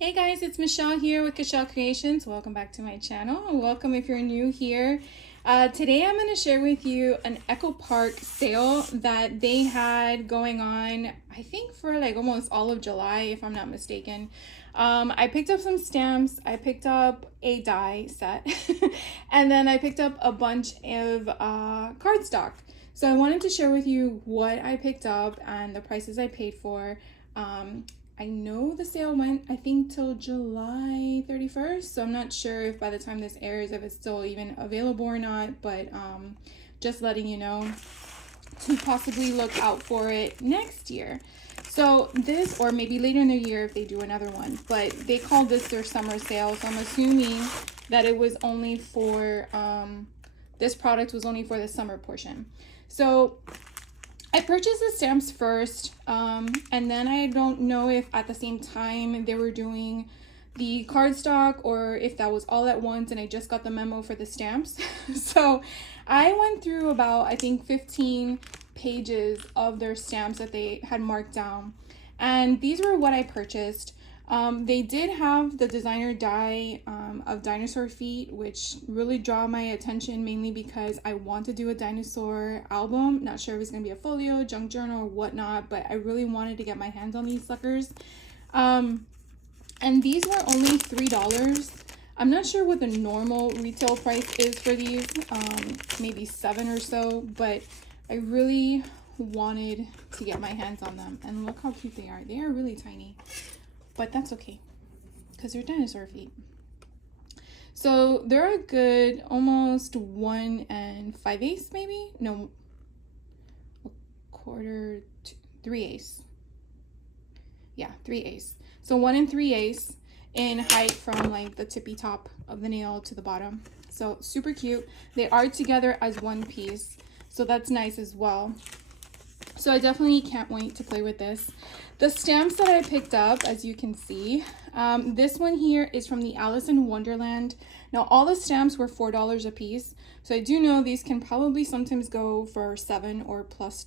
Hey guys, it's Michelle here with Michelle Creations. Welcome back to my channel, and welcome if you're new here. Today I'm going to share with you an Echo Park sale that they had going on, I think for like almost all of July, if I'm not mistaken. I picked up some stamps, I picked up a die set, and then I picked up a bunch of cardstock. So I wanted to share with you what I picked up and the prices I paid for. I know the sale went, I think, till July 31st, so I'm not sure if by the time this airs, if it's still even available or not, but just letting you know to possibly look out for it next year. So this, or maybe later in the year if they do another one, but they called this their summer sale, so I'm assuming that it was only for, this product was only for the summer portion. So I purchased the stamps first, and then I don't know if at the same time they were doing the cardstock or if that was all at once and I just got the memo for the stamps. So I went through about, I think, 15 pages of their stamps that they had marked down. And these were what I purchased. They did have the designer die of dinosaur feet, which really draw my attention mainly because I want to do a dinosaur album. Not sure if it's going to be a folio, junk journal, or whatnot, but I really wanted to get my hands on these suckers. And these were only $3. I'm not sure what the normal retail price is for these, maybe $7 or so, but I really wanted to get my hands on them. And look how cute they are. They are really tiny. But that's okay, because they're dinosaur feet. So they're a good almost 1 5/8 maybe? No, a quarter, 3/8. Yeah, 3/8. So 1 3/8 in height from like the tippy top of the nail to the bottom. So super cute. They are together as one piece, so that's nice as well. So I definitely can't wait to play with this. The stamps that I picked up, as you can see, this one here is from the Alice in Wonderland. Now all the stamps were $4 a piece, so I do know these can probably sometimes go for $7 or plus,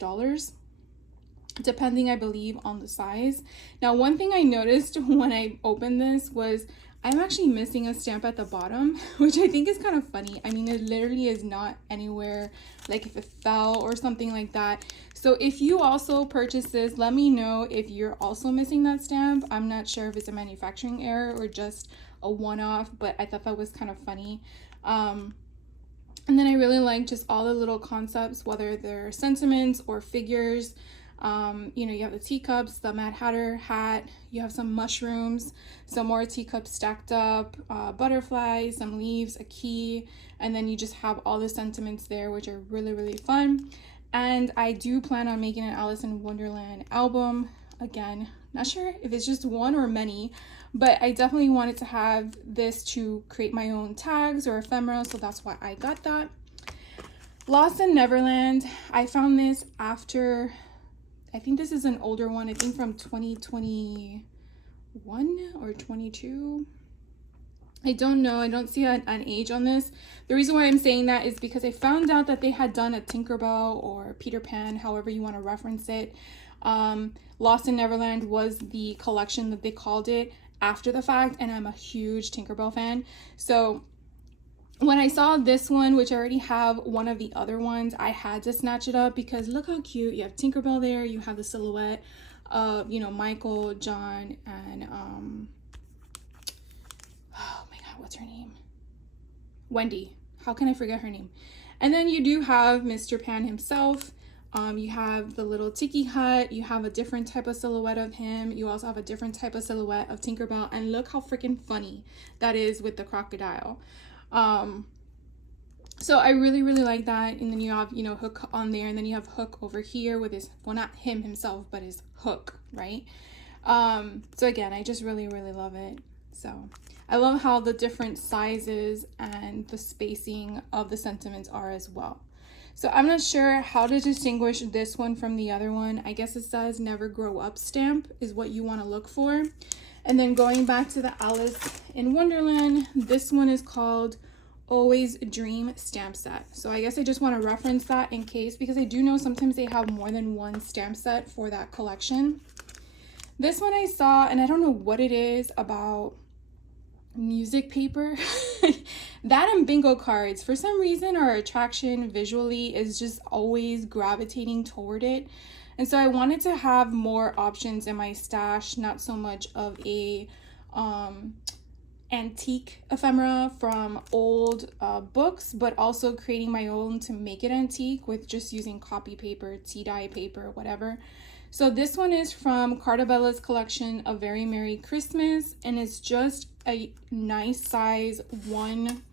depending, I believe, on the size. Now one thing I noticed when I opened this was I'm actually missing a stamp at the bottom, which I think is kind of funny. I mean, it literally is not anywhere, like if it fell or something like that. So if you also purchase this, let me know if you're also missing that stamp. I'm not sure if it's a manufacturing error or just a one-off, but I thought that was kind of funny. And then I really like just all the little concepts, whether they're sentiments or figures. You have the teacups, the Mad Hatter hat, you have some mushrooms, some more teacups stacked up, butterflies, some leaves, a key, and then you just have all the sentiments there, which are really, really fun. And I do plan on making an Alice in Wonderland album. Again, not sure if it's just one or many, but I definitely wanted to have this to create my own tags or ephemera, so that's why I got that. Lost in Neverland, I found this after, I think this is an older one, I think from 2021 or 22. I don't know. I don't see an age on this. The reason why I'm saying that is because I found out that they had done a Tinkerbell or Peter Pan, however you want to reference it. Lost in Neverland was the collection that they called it after the fact, and I'm a huge Tinkerbell fan. So when I saw this one, which I already have one of the other ones, I had to snatch it up because look how cute. You have Tinkerbell there. You have the silhouette of, Michael, John, and oh my god, what's her name? Wendy. How can I forget her name? And then you do have Mr. Pan himself. You have the little tiki hut. You have a different type of silhouette of him. You also have a different type of silhouette of Tinkerbell. And look how freaking funny that is with the crocodile. So I really, really like that. And then you have, Hook on there. And then you have Hook over here with his, well, not him himself, but his hook, right? So again, I just really, really love it. So I love how the different sizes and the spacing of the sentiments are as well. So I'm not sure how to distinguish this one from the other one. I guess it says Never Grow Up stamp is what you want to look for. And then going back to the Alice in Wonderland, this one is called Always Dream stamp set. So I guess I just want to reference that in case, because I do know sometimes they have more than one stamp set for that collection. This one I saw, and I don't know what it is about music paper. That and bingo cards, for some reason, our attraction visually is just always gravitating toward it. And so I wanted to have more options in my stash, not so much of a antique ephemera from old books, but also creating my own to make it antique with just using copy paper, tea dye paper, whatever. So this one is from Cartabella's collection, A Very Merry Christmas, and it's just a nice size one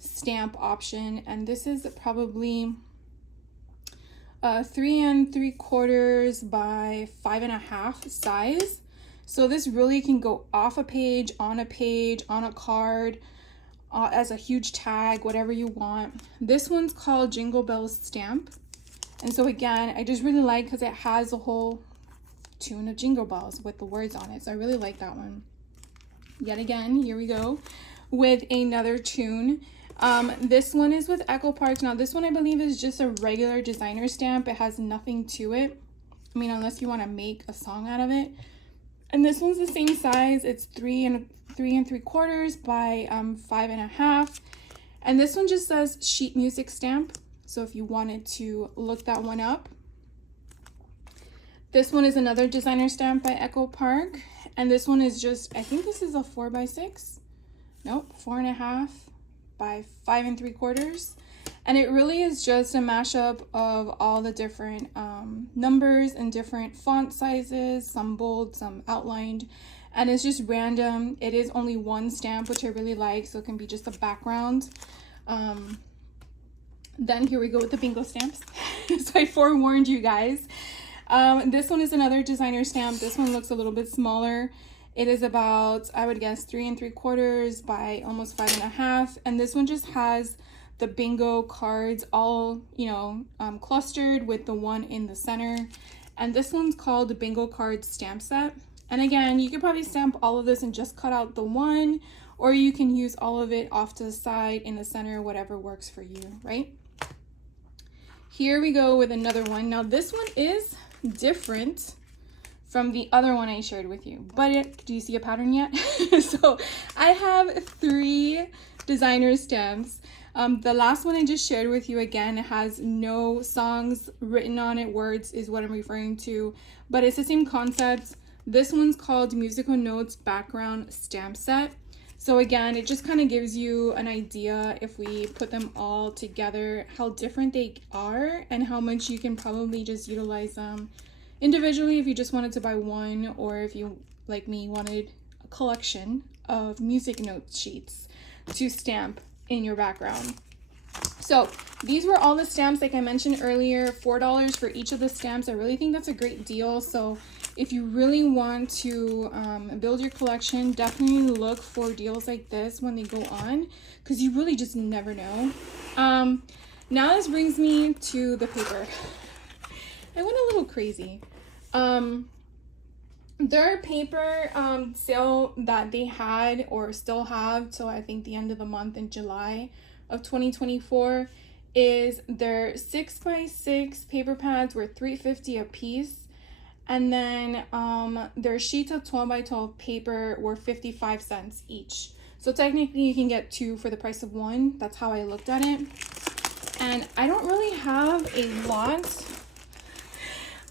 stamp option. And this is probably 3 3/4 by 5.5 size. So this really can go off a page, on a card, as a huge tag, whatever you want. This one's called Jingle Bells Stamp. And so again, I just really like because it has a whole tune of Jingle Bells with the words on it. So I really like that one. Yet again, here we go with another tune. This one is with Echo Park. Now this one I believe is just a regular designer stamp. It has nothing to it. I mean, unless you want to make a song out of it. And this one's the same size. It's 3 3/4 by 5.5. And this one just says sheet music stamp. So if you wanted to look that one up. This one is another designer stamp by Echo Park. And this one is just, I think this is a 4x6. Nope, 4.5 by 5 3/4. And it really is just a mashup of all the different numbers and different font sizes, some bold, some outlined, and it's just random. It is only one stamp, which I really like, so it can be just a background. Then here we go with the bingo stamps. So I forewarned you guys. This one is another designer stamp. This one looks a little bit smaller. It is about, I would guess, 3 3/4 by almost 5.5, and this one just has the bingo cards all, clustered with the one in the center. And this one's called the Bingo Card Stamp Set. And again, you could probably stamp all of this and just cut out the one, or you can use all of it off to the side, in the center, whatever works for you, right? Here we go with another one. Now this one is different from the other one I shared with you, but do you see a pattern yet? So I have 3 designer stamps. The last one I just shared with you, again, it has no songs written on it. Words is what I'm referring to, but it's the same concept. This one's called Musical Notes Background Stamp Set. So again, it just kind of gives you an idea, if we put them all together, how different they are and how much you can probably just utilize them individually if you just wanted to buy one, or if you, like me, wanted a collection of music note sheets to stamp in your background. So these were all the stamps, like I mentioned earlier, $4 for each of the stamps. I really think that's a great deal. So if you really want to build your collection, definitely look for deals like this when they go on, because you really just never know. Now this brings me to the paper. I went a little crazy. Their paper sale that they had or still have till I think the end of the month in July of 2024 is their 6x6 paper pads were $3.50 a piece, and then their sheets of 12x12 paper were 55 cents each. So technically you can get 2 for the price of 1. That's how I looked at it. And I don't really have a lot.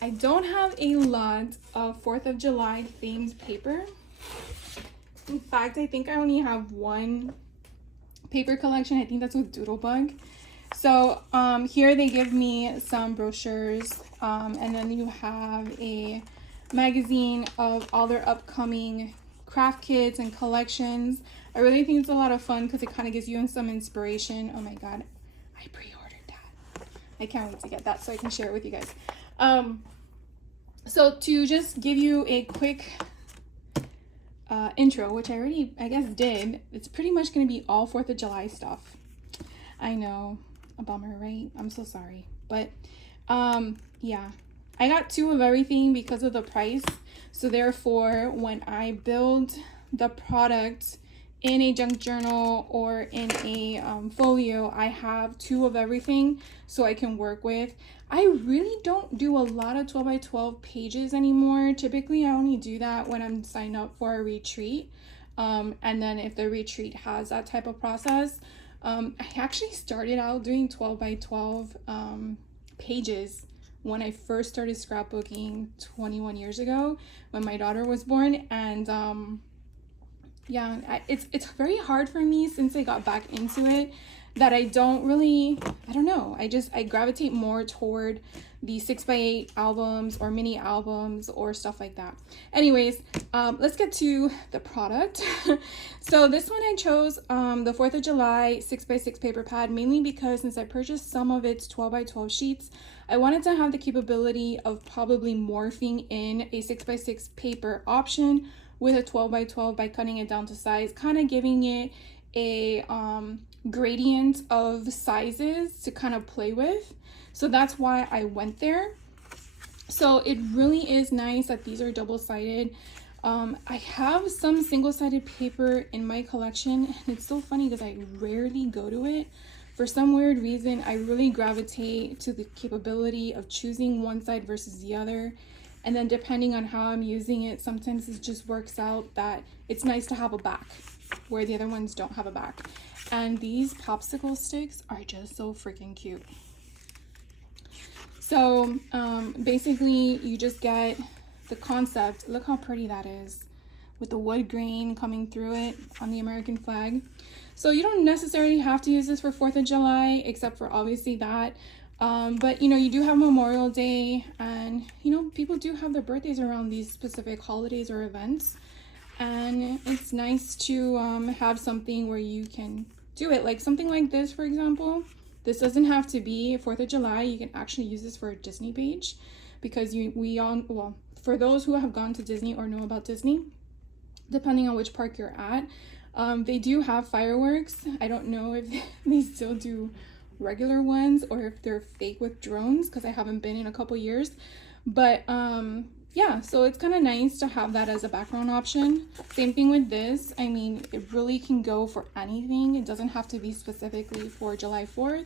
I don't have a lot of 4th of July themed paper. In fact, I think I only have one paper collection. I think that's with Doodlebug. So here they give me some brochures, and then you have a magazine of all their upcoming craft kits and collections. I really think it's a lot of fun because it kind of gives you some inspiration. Oh my god, I pre-ordered that. I can't wait to get that so I can share it with you guys. So to just give you a quick intro, which I already, I guess, did, it's pretty much going to be all 4th of July stuff. I know, a bummer, right? I'm so sorry. But yeah, I got 2 of everything because of the price. So therefore, when I build the product in a junk journal or in a folio, I have 2 of everything so I can work with. I really don't do a lot of 12 by 12 pages anymore. Typically, I only do that when I'm signed up for a retreat. And then if the retreat has that type of process, I actually started out doing 12 by 12 pages when I first started scrapbooking 21 years ago when my daughter was born. And yeah, it's very hard for me since I got back into it that I don't know. I gravitate more toward the 6x8 albums or mini albums or stuff like that. Anyways, let's get to the product. So this one I chose the 4th of July 6x6 paper pad, mainly because since I purchased some of its 12 by 12 sheets, I wanted to have the capability of probably morphing in a 6x6 paper option with a 12 by 12 by cutting it down to size, kind of giving it a gradient of sizes to kind of play with. So that's why I went there. So it really is nice that these are double-sided. I have some single-sided paper in my collection, and it's so funny because I rarely go to it. For some weird reason, I really gravitate to the capability of choosing one side versus the other. And then depending on how I'm using it, sometimes it just works out that it's nice to have a back where the other ones don't have a back. And these popsicle sticks are just so freaking cute. So basically you just get the concept. Look how pretty that is with the wood grain coming through it on the American flag. So you don't necessarily have to use this for 4th of July, except for obviously that. But you know, you do have Memorial Day, and you know, people do have their birthdays around these specific holidays or events, and it's nice to have something where you can do it, like something like this, for example. This doesn't have to be 4th of July. You can actually use this for a Disney page, because well, for those who have gone to Disney or know about Disney, depending on which park you're at, they do have fireworks. I don't know if they still do regular ones or if they're fake with drones, because I haven't been in a couple years. But yeah, so it's kind of nice to have that as a background option. Same thing with this. I mean, it really can go for anything. It doesn't have to be specifically for July 4th.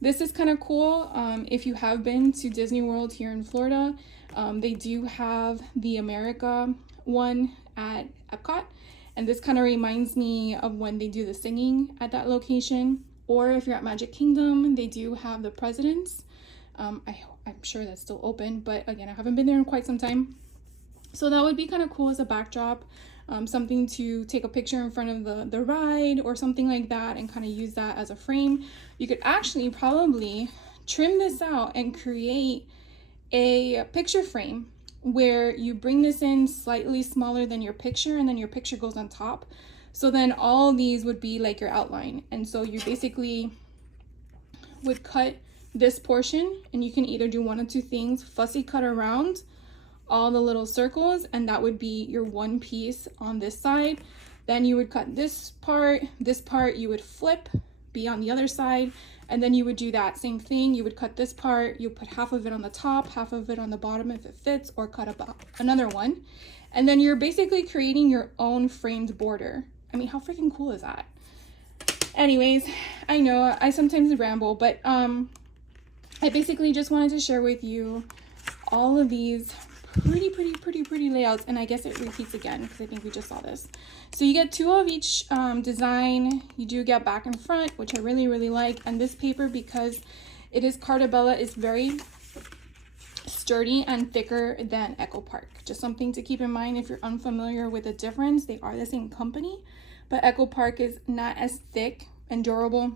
This is kind of cool. If you have been to Disney World here in Florida, they do have the America one at Epcot, and this kind of reminds me of when they do the singing at that location. Or if you're at Magic Kingdom, they do have the Presidents. I'm sure that's still open, but again, I haven't been there in quite some time. So that would be kind of cool as a backdrop, something to take a picture in front of the ride or something like that, and kind of use that as a frame. You could actually probably trim this out and create a picture frame where you bring this in slightly smaller than your picture, and then your picture goes on top. So then all these would be like your outline. And so you basically would cut this portion, and you can either do one of two things: fussy cut around all the little circles, and that would be your one piece on this side. Then you would cut this part you would flip, be on the other side, and then you would do that same thing. You would cut this part, you put half of it on the top, half of it on the bottom if it fits, or cut up another one. And then you're basically creating your own framed border. I mean, how freaking cool is that? Anyways, I know I sometimes ramble, but I basically just wanted to share with you all of these pretty layouts, and I guess it repeats again because I think we just saw this. So you get 2 of each design. You do get back and front, which I really like. And this paper, because it is Carta Bella, is very sturdy and thicker than Echo Park. Just something to keep in mind if you're unfamiliar with the difference. They are the same company, but Echo Park is not as thick and durable.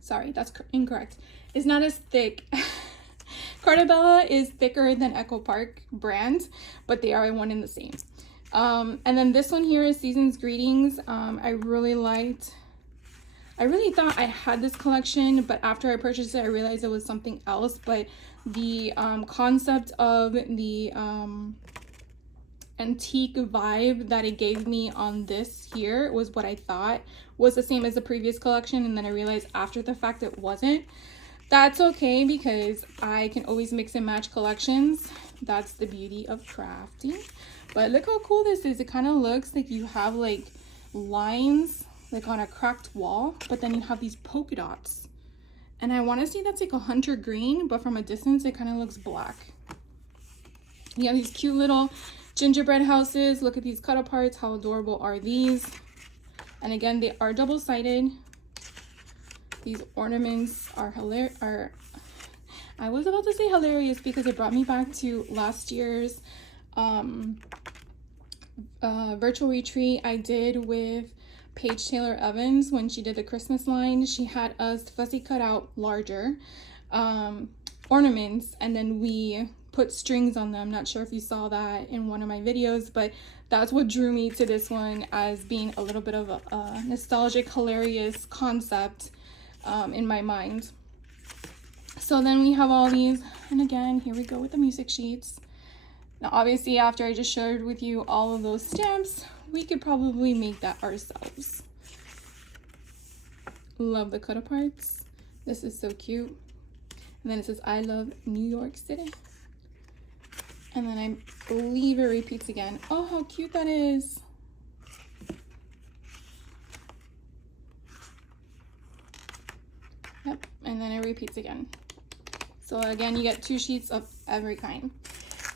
Sorry, that's incorrect. It's not as thick. Carta Bella is thicker than Echo Park brand, but they are one and the same. And then this one here is Season's Greetings. I really thought I had this collection, but after I purchased it, I realized it was something else. But the concept of the antique vibe that it gave me on this here was what I thought was the same as the previous collection, and then I realized after the fact it wasn't. That's okay, because I can always mix and match collections. That's the beauty of crafting. But look how cool this is. It kind of looks like you have like lines like on a cracked wall, but then you have these polka dots. And I want to say that's like a hunter green, but from a distance it kind of looks black. You have these cute little gingerbread houses. Look at these cut aparts. How adorable are these? And again, they are double-sided. These ornaments are hilarious. I was about to say hilarious because it brought me back to last year's virtual retreat I did with Paige Taylor Evans when she did the Christmas line. She had us fussy cut out larger ornaments, and then we put strings on them. Not sure if you saw that in one of my videos, but that's what drew me to this one as being a little bit of a nostalgic, hilarious concept in my mind. So then we have all these, and again, here we go with the music sheets. Now obviously after I just shared with you all of those stamps, we could probably make that ourselves. Love the cut aparts. This is so cute. And then it says, I love New York City. And then I believe it repeats again. Oh, how cute that is. Yep, and then it repeats again. So again, you get 2 sheets of every kind.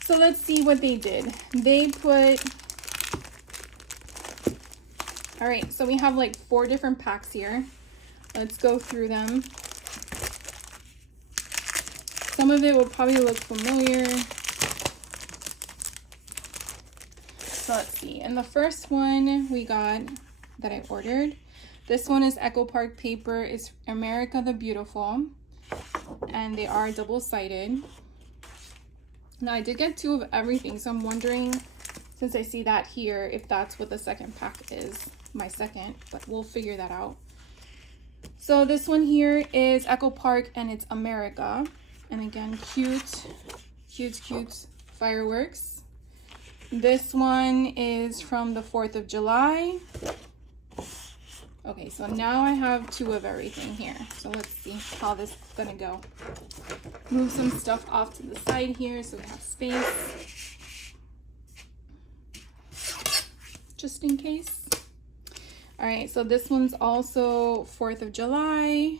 So let's see what they did. They put, all right, so we have like 4 different packs here. Let's go through them. Some of it will probably look familiar. So let's see. And the first one we got that I ordered, this one is Echo Park paper. It's America the Beautiful, and they are double-sided. Now I did get 2 of everything, so I'm wondering, since I see that here, if that's what the second pack is, my second, but we'll figure that out. So this one here is Echo Park, and it's America. And again, cute fireworks. This one is from the 4th of July. Okay, so now I have 2 of everything here. So let's see how this is gonna go. Move some stuff off to the side here so we have space. Just in case. All right, so this one's also 4th of July.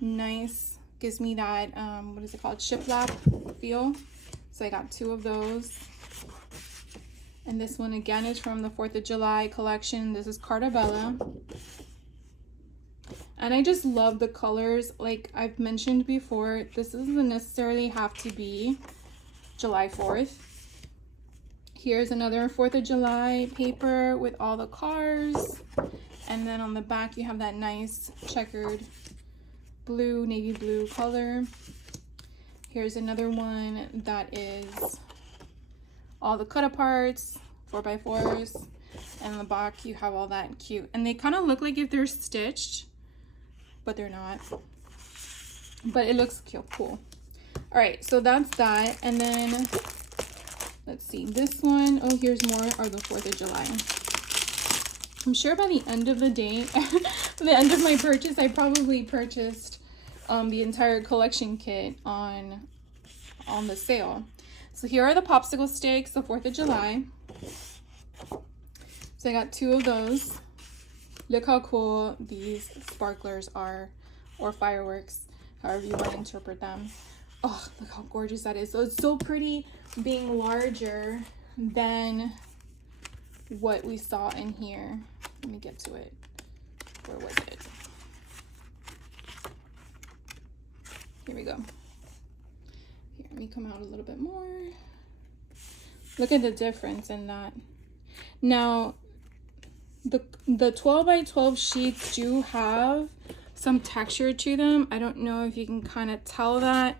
Nice. Gives me that, what is it called? Shiplap feel. So I got 2 of those. And this one again is from the 4th of July collection. This is Carta Bella. And I just love the colors. Like I've mentioned before, this doesn't necessarily have to be July 4th. Here's another 4th of July paper with all the cars. And then on the back, you have that nice checkered blue, navy blue color. Here's another one that is all the cut aparts, 4x4s, and on the back you have all that cute, and they kind of look like if they're stitched, but they're not, but it looks cute, cool. All right, so that's that. And then let's see, this one, oh, here's more are the 4th of July. I'm sure by the end of the day, the end of my purchase, I probably purchased the entire collection kit on the sale. So here are the popsicle sticks, the 4th of July. So I got 2 of those. Look how cool these sparklers are, or fireworks, however you want to interpret them. Oh, look how gorgeous that is. So it's so pretty being larger than what we saw in here. Let me get to it. Where was it? Here we go. Here, let me come out a little bit more. Look at the difference in that. Now, the 12 by 12 sheets do have some texture to them. I don't know if you can kind of tell that.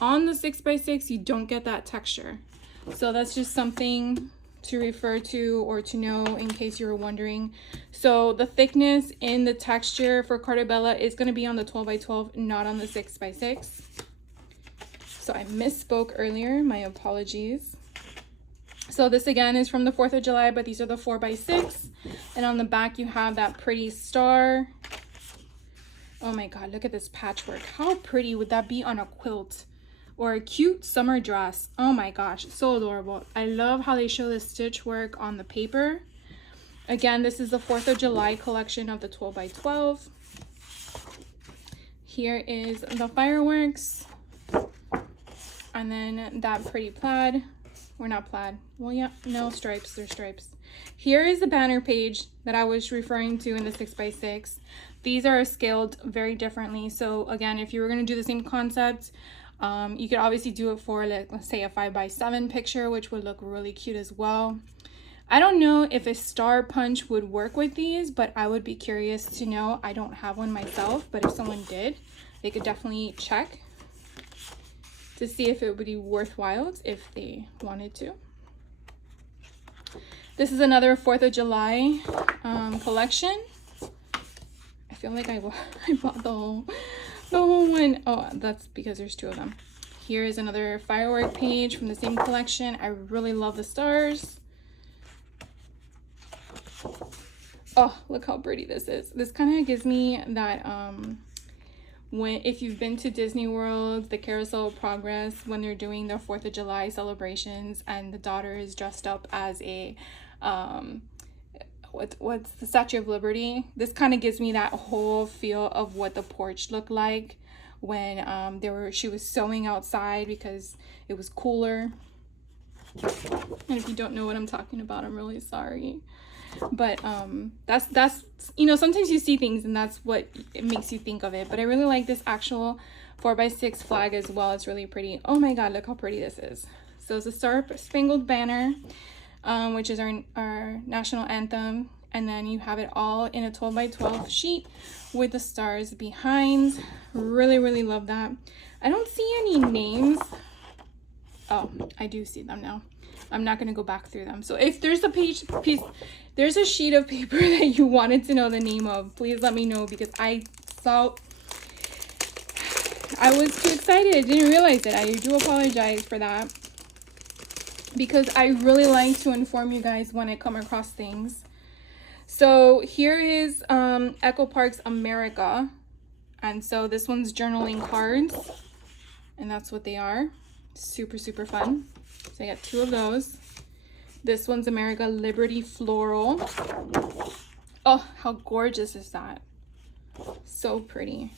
On the 6 by 6, you don't get that texture. So that's just something to refer to or to know in case you were wondering. So the thickness in the texture for Carta Bella is going to be on the 12 by 12, not on the 6 by 6. So I misspoke earlier, my apologies. So this again is from the 4th of July, but these are the 4 by 6. And on the back you have that pretty star. Oh my god, look at this patchwork. How pretty would that be on a quilt? or a cute summer dress. Oh my gosh, so adorable. I love how they show the stitch work on the paper. Again, this is the 4th of July collection of the 12 by 12. Here is the fireworks. And then that pretty plaid, or not plaid. Well, yeah, no, stripes, they're stripes. Here is the banner page that I was referring to in the 6 by 6. These are scaled very differently. So again, if you were gonna do the same concept, you could obviously do it for, like, let's say a 5 by 7 picture, which would look really cute as well. I don't know if a star punch would work with these, but I would be curious to know. I don't have one myself, but if someone did, they could definitely check to see if it would be worthwhile if they wanted to. This is another 4th of July collection. I feel like I bought the whole one. Oh, that's because there's 2 of them. Here is another firework page from the same collection. I really love the stars. Oh, look how pretty this is. This kind of gives me that if you've been to Disney World, the Carousel of Progress, when they're doing their 4th of July celebrations and the daughter is dressed up as a what's the Statue of Liberty. This kind of gives me that whole feel of what the porch looked like when she was sewing outside because it was cooler. And if you don't know what I'm talking about, I'm really sorry. But that's you know, sometimes you see things and that's what it makes you think of it. But I really like this actual 4 by 6 flag as well. It's really pretty. Oh my god, look how pretty this is. So it's a Star Spangled Banner, which is our national anthem, and then you have it all in a 12 by 12 sheet with the stars behind. Really love that. I don't see any names. Oh, I do see them now. I'm not going to go back through them. So if there's there's a sheet of paper that you wanted to know the name of, please let me know, because I was too excited. Didn't realize it. I do apologize for that, because I really like to inform you guys when I come across things. So here is Echo Parks America. And so this one's journaling cards. And that's what they are. Super fun. So I got 2 of those. This one's America Liberty Floral. Oh, how gorgeous is that? So pretty.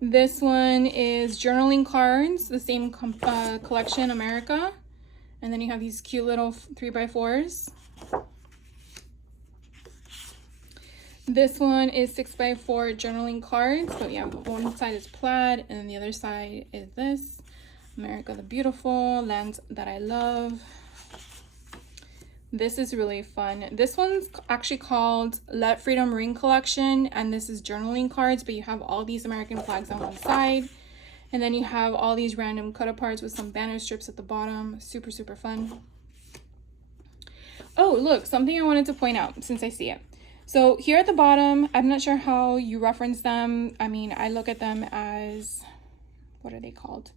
This one is journaling cards, the same collection, America. And then you have these cute little 3 by 4s. This one is 6 by 4 journaling cards. So yeah, one side is plaid and then the other side is this. America the Beautiful, Land That I Love. This is really fun. This one's actually called Let Freedom Ring Collection, and this is journaling cards, but you have all these American flags on one side, and then you have all these random cut aparts with some banner strips at the bottom. Super fun. Oh, look, something I wanted to point out since I see it. So here at the bottom, I'm not sure how you reference them. I mean, I look at them as, what are they called?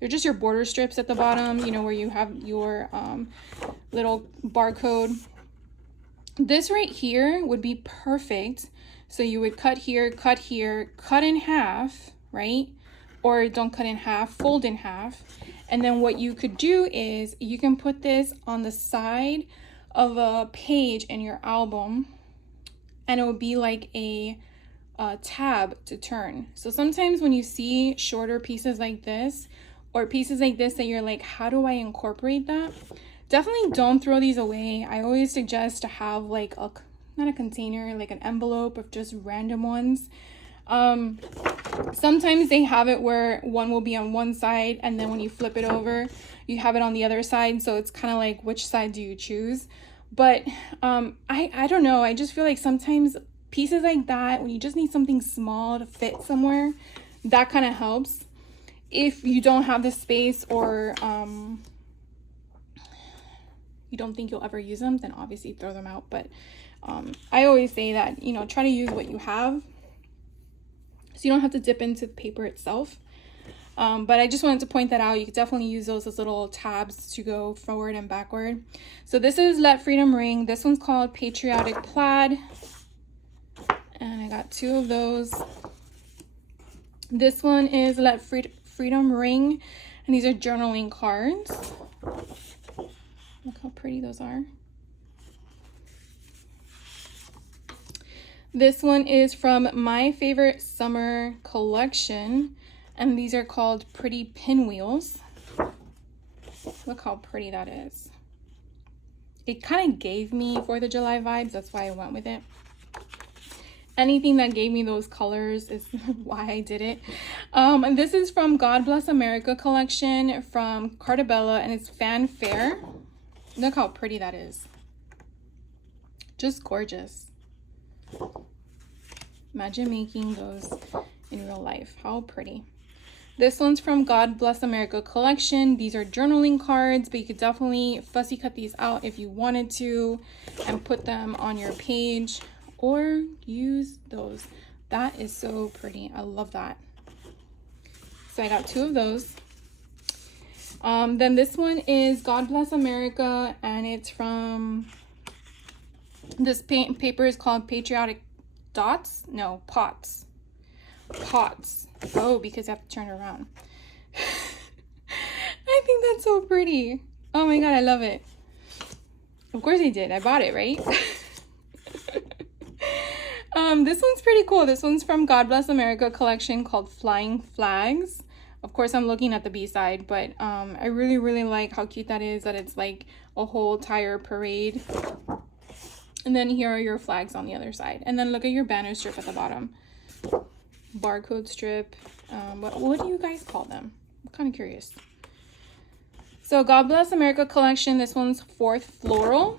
They're just your border strips at the bottom, you know, where you have your little barcode. This right here would be perfect. So you would cut here, cut in half, right? Or don't cut in half, fold in half. And then what you could do is you can put this on the side of a page in your album, and it would be like a tab to turn. So sometimes when you see shorter pieces like this, or pieces like this that you're like, how do I incorporate that? Definitely don't throw these away. I always suggest to have like not a container, like an envelope of just random ones. Sometimes they have it where one will be on one side, and then when you flip it over, you have it on the other side. So it's kind of like, which side do you choose? But I don't know. I just feel like sometimes pieces like that, when you just need something small to fit somewhere, that kind of helps. If you don't have the space, or you don't think you'll ever use them, then obviously throw them out. But I always say that, you know, try to use what you have, so you don't have to dip into the paper itself. But I just wanted to point that out. You could definitely use those as little tabs to go forward and backward. So this is Let Freedom Ring. This one's called Patriotic Plaid. And I got 2 of those. This one is Let Freedom Ring. And these are journaling cards. Look how pretty those are. This one is from My Favorite Summer collection, and these are called Pretty Pinwheels. Look how pretty that is. It kind of gave me 4th of July vibes, that's why I went with it. Anything that gave me those colors is why I did it. And this is from God Bless America collection from Carta Bella, and it's Fanfare. Look how pretty that is. Just gorgeous. Imagine making those in real life. How pretty. This one's from God Bless America collection. These are journaling cards, but you could definitely fussy cut these out if you wanted to and put them on your page or use those. That is so pretty. I love that. So I got 2 of those. Then this one is God Bless America, and it's from, this paper is called Patriotic Dots? No, Pots. Pots. Oh, because I have to turn it around. I think that's so pretty. Oh my god, I love it. Of course I did. I bought it, right? This one's pretty cool. This one's from God Bless America collection called Flying Flags. Of course, I'm looking at the B-side, but I really, really like how cute that is, that it's like a whole tire parade. And then here are your flags on the other side. And then look at your banner strip at the bottom. Barcode strip. What do you guys call them? I'm kind of curious. So God Bless America collection. This one's 4th Floral.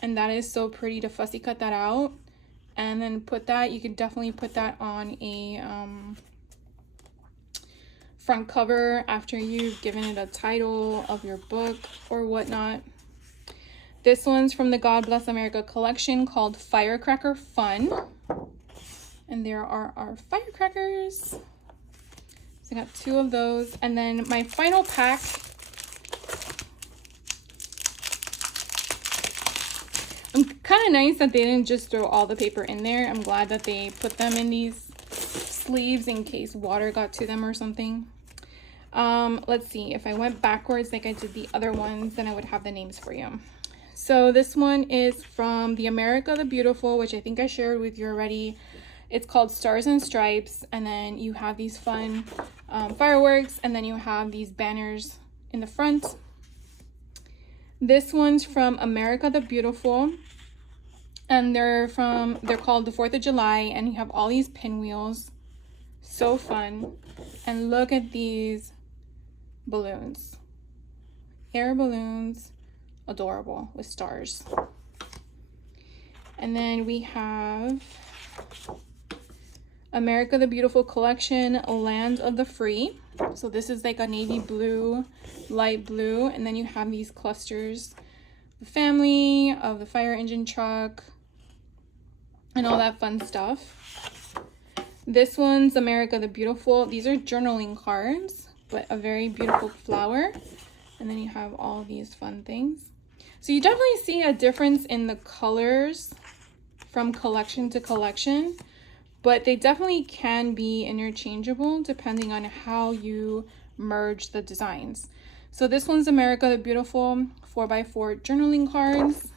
And that is so pretty to fussy cut that out. And then put that, you could definitely put that on a front cover after you've given it a title of your book or whatnot. This one's from the God Bless America collection called Firecracker Fun. And there are our firecrackers. So I got 2 of those. And then my final pack. Kind of nice that they didn't just throw all the paper in there. I'm glad that they put them in these sleeves in case water got to them or something. Let's see. If I went backwards like I did the other ones, then I would have the names for you. So this one is from the America the Beautiful, which I think I shared with you already. It's called Stars and Stripes, and then you have these fun fireworks, and then you have these banners in the front. This one's from America the Beautiful, and they're called the 4th of July, and you have all these pinwheels. So fun. And look at these balloons. Air balloons. Adorable with stars. And then we have America the Beautiful collection, Land of the Free. So this is like a navy blue, light blue, and then you have these clusters, the family of the fire engine truck and all that fun stuff. This one's America the Beautiful. These are journaling cards, but a very beautiful flower. And then you have all these fun things. So you definitely see a difference in the colors from collection to collection, but they definitely can be interchangeable depending on how you merge the designs. So this one's America the Beautiful 4x4 journaling cards.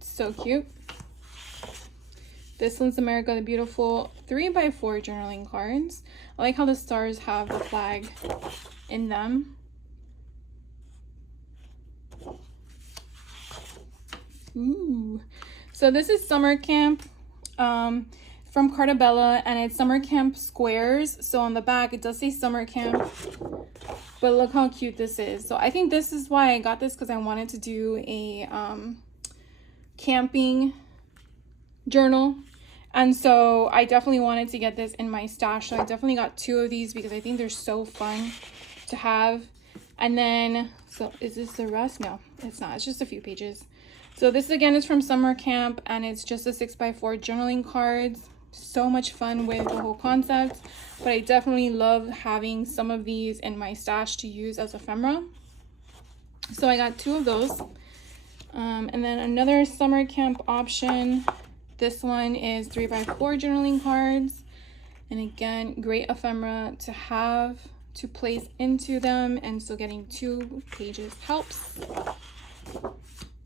So cute. This one's America the Beautiful 3x4 journaling cards. I like how the stars have the flag in them. Ooh. So this is Summer Camp from Carta Bella, and it's Summer Camp squares. So on the back it does say Summer Camp, but look how cute this is. So I think this is why I got this, because I wanted to do a camping journal, and so I definitely wanted to get this in my stash. So I definitely got 2 of these because I think they're so fun to have. And then, so is this the rest? No, it's not. It's just a few pages. So this again is from Summer Camp, and it's just a 6x4 journaling cards. So much fun with the whole concept, but I definitely love having some of these in my stash to use as ephemera. So I got 2 of those. And then another Summer Camp option. This one is 3x4 journaling cards. And again, great ephemera to have to place into them, and so getting 2 pages helps.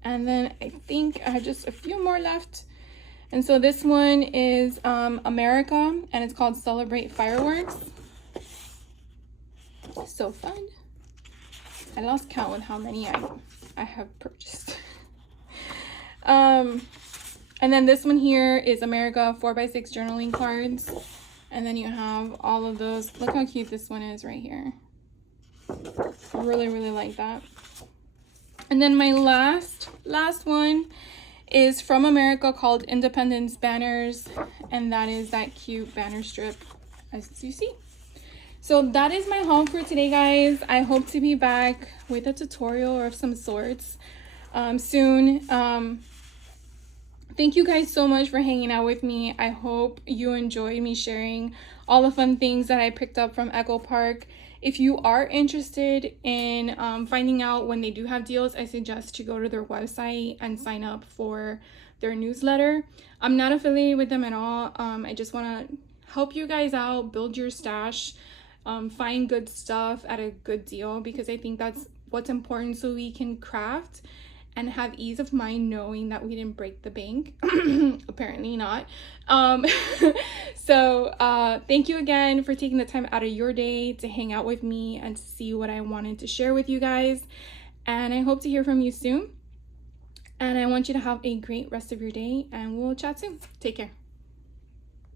And then I think I have just a few more left. And so this one is America, and it's called Celebrate Fireworks. So fun. I lost count with how many I have purchased. And then this one here is America 4x6 journaling cards. And then you have all of those. Look how cute this one is right here. Really, really like that. And then my last one is from America called Independence Banners. And that is that cute banner strip, as you see. So that is my haul for today, guys. I hope to be back with a tutorial of some sorts soon. Thank you guys so much for hanging out with me. I hope you enjoyed me sharing all the fun things that I picked up from Echo Park. If you are interested in finding out when they do have deals, I suggest to go to their website and sign up for their newsletter. I'm not affiliated with them at all. I just want to help you guys out, build your stash, find good stuff at a good deal, because I think that's what's important, so we can craft and have ease of mind knowing that we didn't break the bank. Apparently not. So thank you again for taking the time out of your day to hang out with me and to see what I wanted to share with you guys. And I hope to hear from you soon. And I want you to have a great rest of your day, and we'll chat soon. Take care.